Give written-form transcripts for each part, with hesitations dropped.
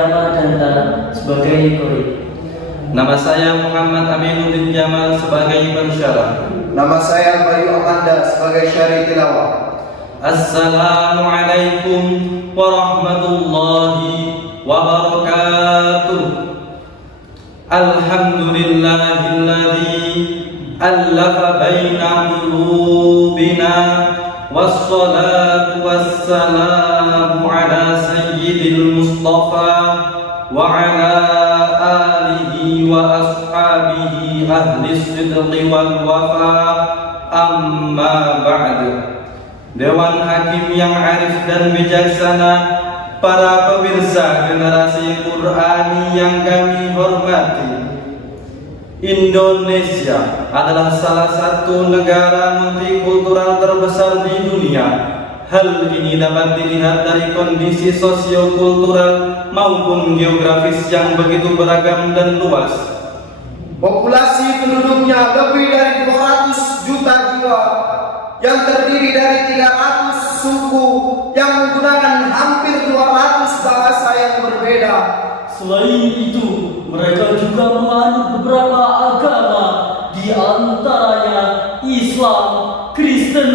saya Ramadhan sebagai qori. Nama saya Muhammad Aminuddin Jamal sebagai pensyarah. Nama saya Bayu Amanda sebagai syari tilawah. Assalamualaikum warahmatullahi wabarakatuh. Alhamdulillahilladzi allafa baina qulubina wassalatu wassalamu ala sayyidil mustafa wa ala alihi wa ashabihi ahli sidqi wal wafa, amma ba'du. Dewan Hakim yang arif dan bijaksana, para pemirsa generasi Qur'ani yang kami hormati, Indonesia adalah salah satu negara multikultural terbesar di dunia. Hal ini dapat dilihat dari kondisi sosiokultural maupun geografis yang begitu beragam dan luas. Populasi penduduknya lebih dari 200 juta jiwa, yang terdiri dari 300 suku yang menggunakan hampir 200 bahasa yang berbeda. Selain itu, mereka juga menganut beberapa agama, di antaranya Islam, Kristen,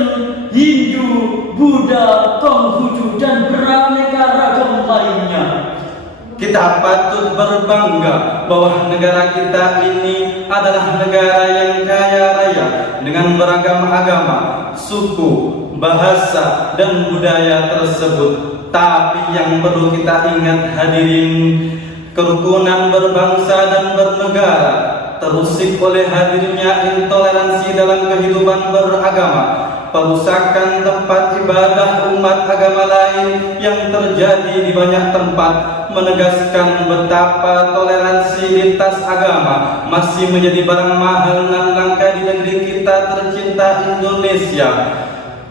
Hindu, Buddha, Konghucu, dan beraneka ragam lainnya. Kita patut berbangga bahwa negara kita ini adalah negara yang kaya raya dengan beragam agama, suku, bahasa, dan budaya tersebut. Tapi yang perlu kita ingat hadirin, kerukunan berbangsa dan bernegara terusik oleh hadirnya intoleransi dalam kehidupan beragama, perusakan tempat ibadah umat agama lain yang terjadi di banyak tempat menegaskan betapa toleransi lintas agama masih menjadi barang mahal dan langka di negeri kita tercinta Indonesia.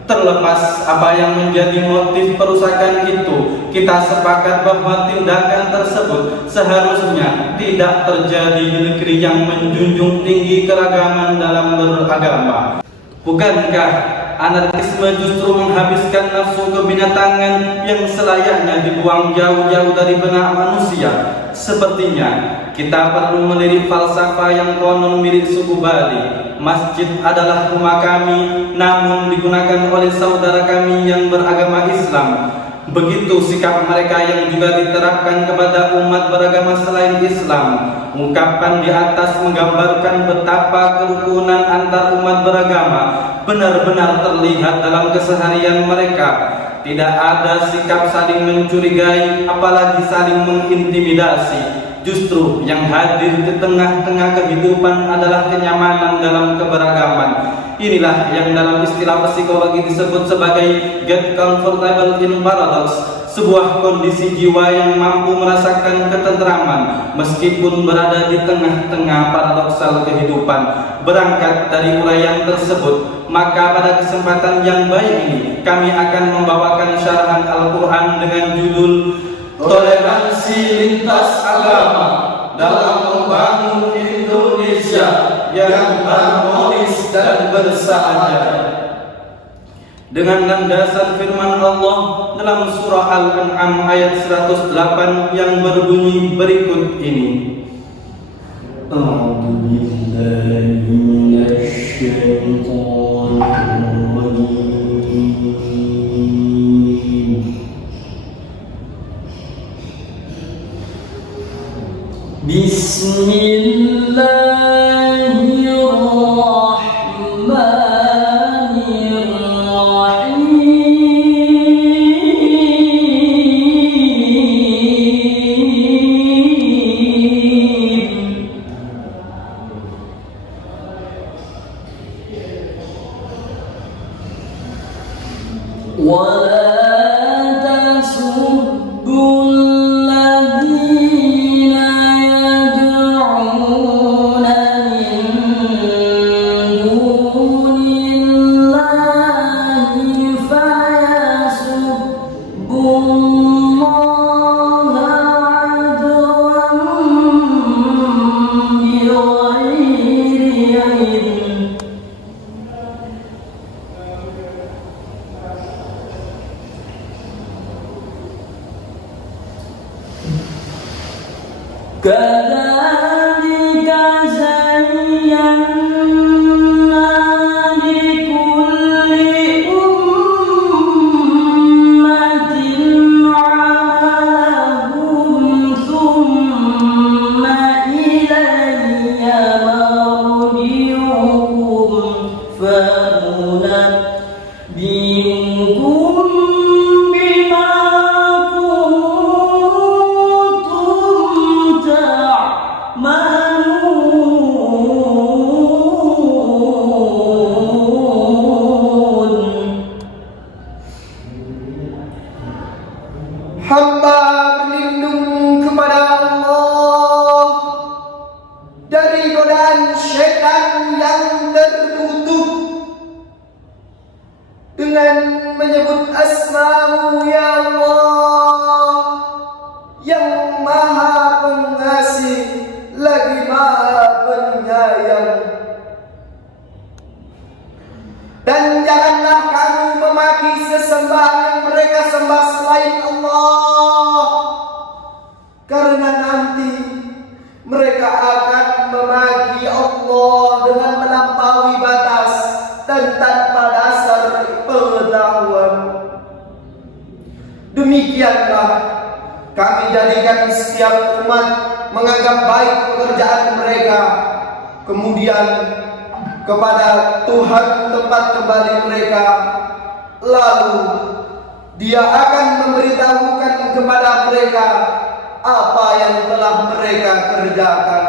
Terlepas apa yang menjadi motif perusakan itu, kita sepakat bahwa tindakan tersebut seharusnya tidak terjadi di negeri yang menjunjung tinggi keragaman dalam beragama. Bukankah anarkisme justru menghabiskan nafsu kebinatangan yang selayaknya dibuang jauh-jauh dari benak manusia? Sepertinya kita perlu melirik falsafah yang konon milik suku Bali. Masjid adalah rumah kami, namun digunakan oleh saudara kami yang beragama Islam. Begitu sikap mereka yang juga diterapkan kepada umat beragama selain Islam. Ungkapan di atas menggambarkan betapa kerukunan antar umat beragama benar-benar terlihat dalam keseharian mereka. Tidak ada sikap saling mencurigai, apalagi saling mengintimidasi. Justru yang hadir di tengah-tengah kehidupan adalah kenyamanan dalam keberagaman. Inilah yang dalam istilah psikologi disebut sebagai get comfortable in paradox, sebuah kondisi jiwa yang mampu merasakan ketentraman meskipun berada di tengah-tengah paradoksal kehidupan. Berangkat dari uraian tersebut, maka pada kesempatan yang baik ini kami akan membawakan syarahan Al-Quran dengan judul Toleransi Lintas Agama dalam Membangun Indonesia yang Harmonis dan Bersahaja, dengan landasan firman Allah dalam surah Al-An'am ayat 108 yang berbunyi berikut ini. A'udzu billahi minasy syaithanir rajim. ولا تسبوا الذين يدعون كذلك زينا لكل أمة عملهم ثم إلي مرجعكم فأنبئكم بما كنتم تعملون. Hamba berlindung kepada Allah dari godaan syaitan yang terkutuk dengan menyebut asma-Mu ya Allah yang maha pengasih lagi maha penyayang. Dan janganlah kamu memaki sesembahan yang mereka sembah selain Allah, karena nanti mereka akan memaki Allah dengan melampaui batas dan tanpa dasar pengetahuan. Demikianlah kami jadikan setiap umat menganggap baik pekerjaan mereka, kemudian kepada Tuhan tempat kembali mereka, lalu Dia akan memberitahukan kepada mereka apa yang telah mereka kerjakan.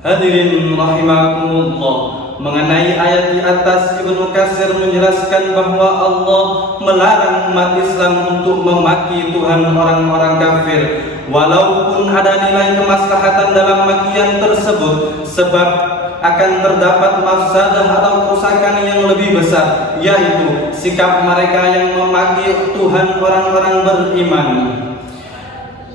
Hadirin rahimakumullah, mengenai ayat di atas Ibnu Katsir menjelaskan bahwa Allah melarang umat Islam untuk memaki Tuhan orang-orang kafir, walaupun ada nilai kemaslahatan dalam makian tersebut, sebab akan terdapat mafsadah atau kerusakan yang lebih besar, yaitu sikap mereka yang memaki Tuhan orang-orang beriman.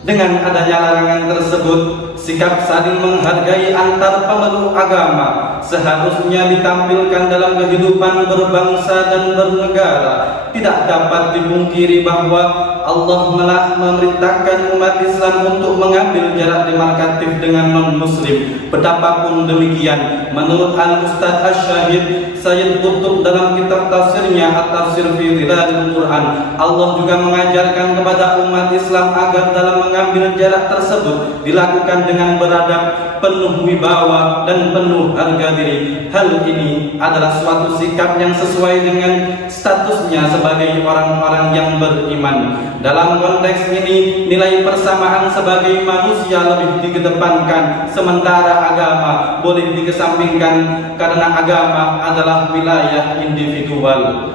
Dengan adanya larangan tersebut, sikap saling menghargai antar pemeluk agama seharusnya ditampilkan dalam kehidupan berbangsa dan bernegara. Tidak dapat dipungkiri bahwa Allah telah memerintahkan umat Islam untuk mengambil jarak demarkatif dengan non-muslim. Betapapun demikian, menurut Al-Ustadz Asy-Syahid Sayyid Qutb dalam kitab tafsirnya At-Tafsir fi Dhilalil Quran, Allah juga mengajarkan kepada umat Islam agar dalam mengambil jarak tersebut dilakukan dengan beradab, penuh wibawa dan penuh harga diri. Hal ini adalah suatu sikap yang sesuai dengan statusnya sebagai orang-orang yang beriman. Dalam konteks ini, nilai persamaan sebagai manusia lebih dikedepankan, sementara agama boleh dikesampingkan karena agama adalah wilayah individual.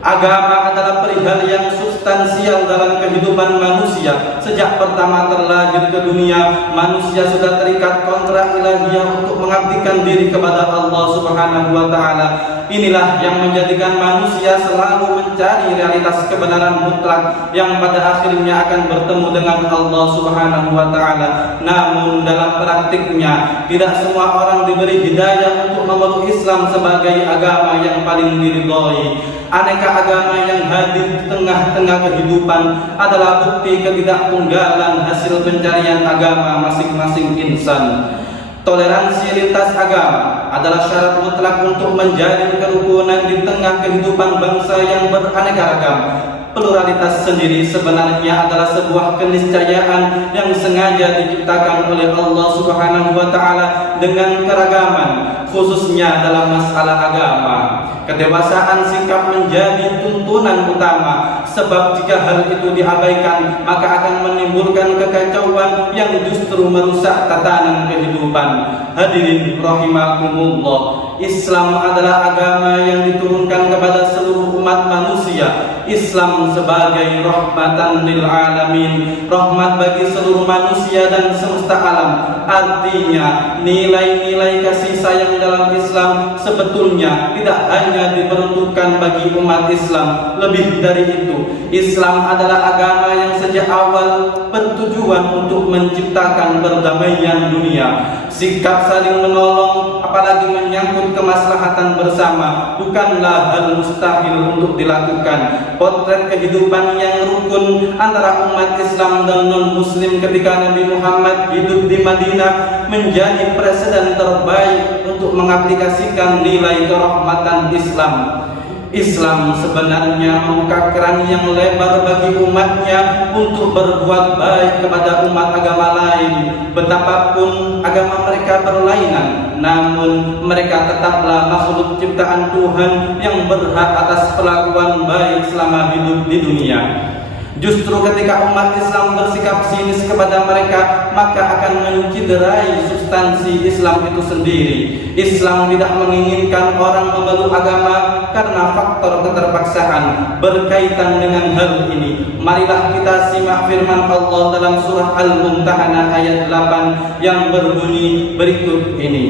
Agama adalah perihal yang substansial dalam kehidupan manusia. Sejak pertama terlahir ke dunia, manusia sudah terikat kontrak ilahiyah untuk mengabdikan diri kepada Allah Subhanahu wa Ta'ala. Inilah yang menjadikan manusia selalu mencari realitas kebenaran mutlak yang pada akhirnya akan bertemu dengan Allah Subhanahu wa Ta'ala. Namun dalam praktiknya, tidak semua orang diberi hidayah untuk memeluk Islam sebagai agama yang paling diridhoi. Aneka agama yang hadir di tengah-tengah kehidupan adalah bukti ketidaktunggalan hasil pencarian agama masing-masing insan. Toleransi lintas agama adalah syarat mutlak untuk menjalin kerukunan di tengah kehidupan bangsa yang beraneka ragam. Pluralitas sendiri sebenarnya adalah sebuah keniscayaan yang sengaja diciptakan oleh Allah Subhanahu wa Ta'ala dengan keragaman, khususnya dalam masalah agama. Kedewasaan sikap menjadi tuntunan utama, sebab jika hal itu diabaikan, maka akan menimbulkan kekacauan yang justru merusak tatanan kehidupan. Hadirin rahimakumullah, Islam adalah agama yang diturunkan kepada seluruh umat manusia. Islam sebagai rahmatan lil alamin, rahmat bagi seluruh manusia dan semesta alam. Artinya, nilai-nilai kasih sayang dalam Islam sebetulnya tidak hanya diperuntukkan bagi umat Islam. Lebih dari itu, Islam adalah agama yang sejak awal bertujuan untuk menciptakan perdamaian dunia. Sikap saling menolong, apalagi menyangkut kemaslahatan bersama, bukanlah hal mustahil untuk dilakukan. Potret kehidupan yang rukun antara umat Islam dan non-Muslim muslim ketika Nabi Muhammad hidup di Madinah menjadi presiden terbaik untuk mengaplikasikan nilai kerahmatan Islam. Islam sebenarnya membuka keran yang lebar bagi umatnya untuk berbuat baik kepada umat agama lain. Betapapun agama mereka berlainan, namun mereka tetaplah makhluk ciptaan Tuhan yang berhak atas perlakuan baik selama hidup di dunia. Justru ketika umat Islam bersikap sinis kepada mereka, maka akan menciderai substansi Islam itu sendiri. Islam tidak menginginkan orang memeluk agama karena faktor keterpaksaan. Berkaitan dengan hal ini, marilah kita simak firman Allah dalam surah Al-Mumtahanah ayat 8 yang berbunyi berikut ini.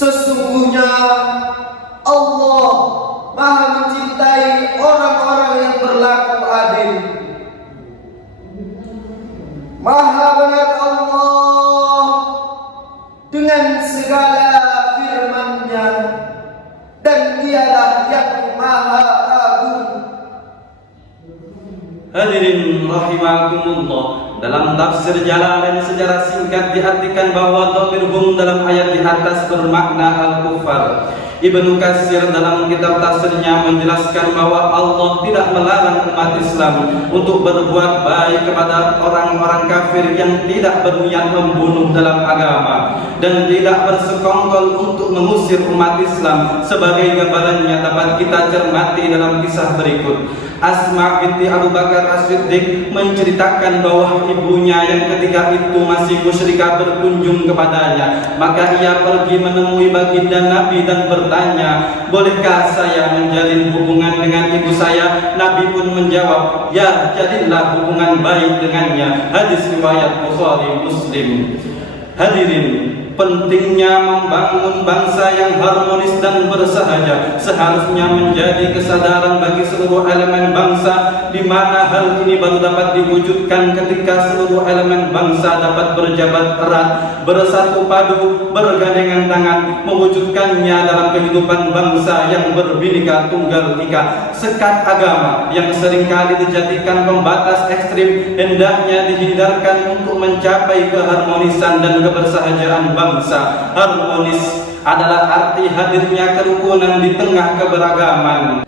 Sesungguhnya Allah Maha mencintai orang-orang yang berlaku adil. Maha benar Allah dengan segala firman-Nya, dan Dialah yang Maha Agung. Hadirin rahimakumullah, dalam tafsir Jalalain secara singkat diartikan bahwa dhamir hum dalam ayat di atas bermakna al-kufar. Ibnu Katsir dalam kitab tafsirnya menjelaskan bahwa Allah tidak melarang umat Islam untuk berbuat baik kepada orang-orang kafir yang tidak berniat membunuh dalam agama dan tidak bersekongkol untuk mengusir umat Islam. Sebagai gambarannya dapat kita cermati dalam kisah berikut. Asma binti Abu Bakar As-Siddiq menceritakan bahwa ibunya yang ketika itu masih musyrikah berkunjung kepadanya. Maka ia pergi menemui baginda Nabi dan bertanya, "Bolehkah saya menjalin hubungan dengan ibu saya?" Nabi pun menjawab, "Ya, jalinlah hubungan baik dengannya." Hadis riwayat Bukhari Muslim. Hadirin, pentingnya membangun bangsa yang harmonis dan bersahaja seharusnya menjadi kesadaran bagi seluruh elemen bangsa, di mana hal ini baru dapat diwujudkan ketika seluruh elemen bangsa dapat berjabat erat, bersatu padu, bergandengan tangan, mewujudkannya dalam kehidupan bangsa yang berbhinneka tunggal ika. Sekat agama yang seringkali dijadikan pembatas ekstrim hendaknya dihindarkan untuk mencapai keharmonisan dan kebersahajaan bangsa. Harmonis adalah arti hadirnya kerukunan di tengah keberagaman.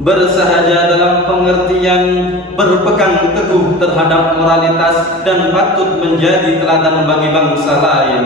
Bersahaja dalam pengertian berpegang teguh terhadap moralitas dan patut menjadi teladan bagi bangsa lain.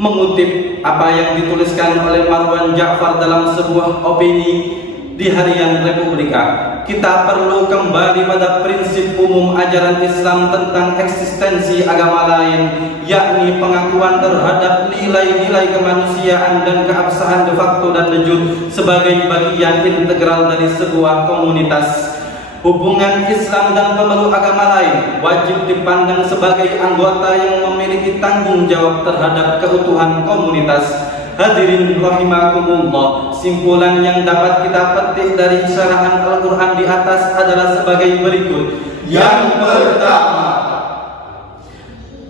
Mengutip apa yang dituliskan oleh Marwan Ja'far dalam sebuah opini di harian Republika, kita perlu kembali pada prinsip umum ajaran Islam tentang eksistensi agama lain, yakni pengakuan terhadap nilai-nilai kemanusiaan dan keabsahan de facto dan de jure sebagai bagian integral dari sebuah komunitas. Hubungan Islam dan pemeluk agama lain wajib dipandang sebagai anggota yang memiliki tanggung jawab terhadap keutuhan komunitas. Hadirin rahimakumullah, simpulan yang dapat kita petik dari syarahan Al-Quran di atas adalah sebagai berikut. Yang pertama,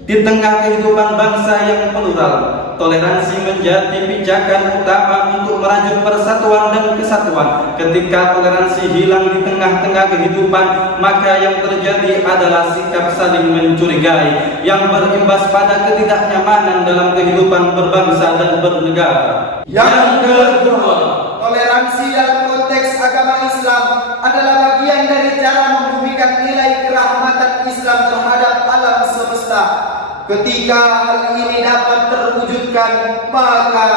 di tengah kehidupan bangsa yang plural, toleransi menjadi pijakan utama untuk merajut persatuan dan kesatuan. Ketika toleransi hilang di tengah-tengah kehidupan, maka yang terjadi adalah sikap saling mencurigai yang berimbas pada ketidaknyamanan dalam kehidupan berbangsa dan bernegara. yang kedua, toleransi dalam konteks agama Islam adalah bagian dari cara membumikan nilai kerahmatan Islam terhadap alam semesta. Ketika hal ini dapat terwujudkan, maka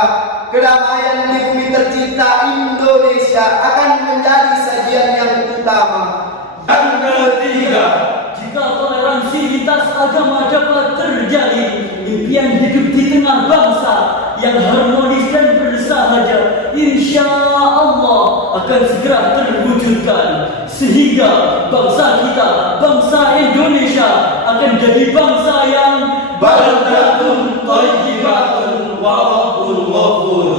kedamaian di bumi tercinta Indonesia akan menjadi sajian yang utama. Yang ketiga, Jika toleransi lintas agama dapat terjadi, impian hidup di tengah bangsa yang harmonis dan bersahaja insya Allah akan segera terwujudkan, sehingga bangsa kita, bangsa Indonesia akan jadi bangsa yang baldatun thayyibatun wa rabbun ghafur.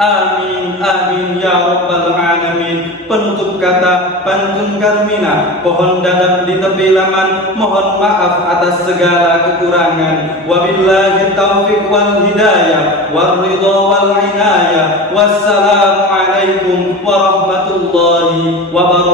Amin, amin ya rabbal alamin. Penutup kata pantun Karmina, pohon dadap di tepi laman, mohon maaf atas segala kekurangan. Wabillahi taufiq wal hidayah, wal ridha wal inayah. Wassalamu alaikum warahmatullahi wabarakatuh.